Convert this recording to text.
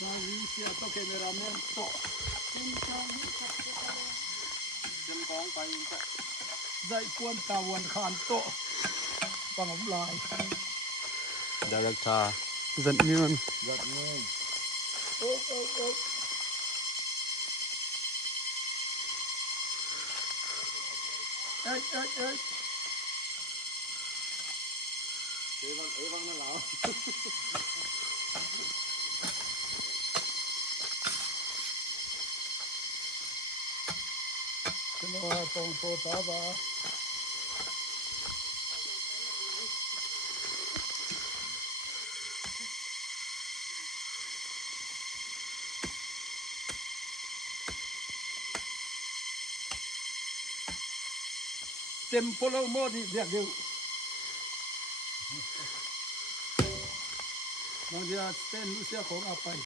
Malaysia to cameraman to. Chân con phải vậy. Dạy quân tàu quân khan to. Bằng ống lại. Director giật nhơn. Giật luôn. Ốc. Ê. Ê văng nó lão. Semua pongpo taba. Tempolo mo di dia dia. Mang dia stand lu sia kong apa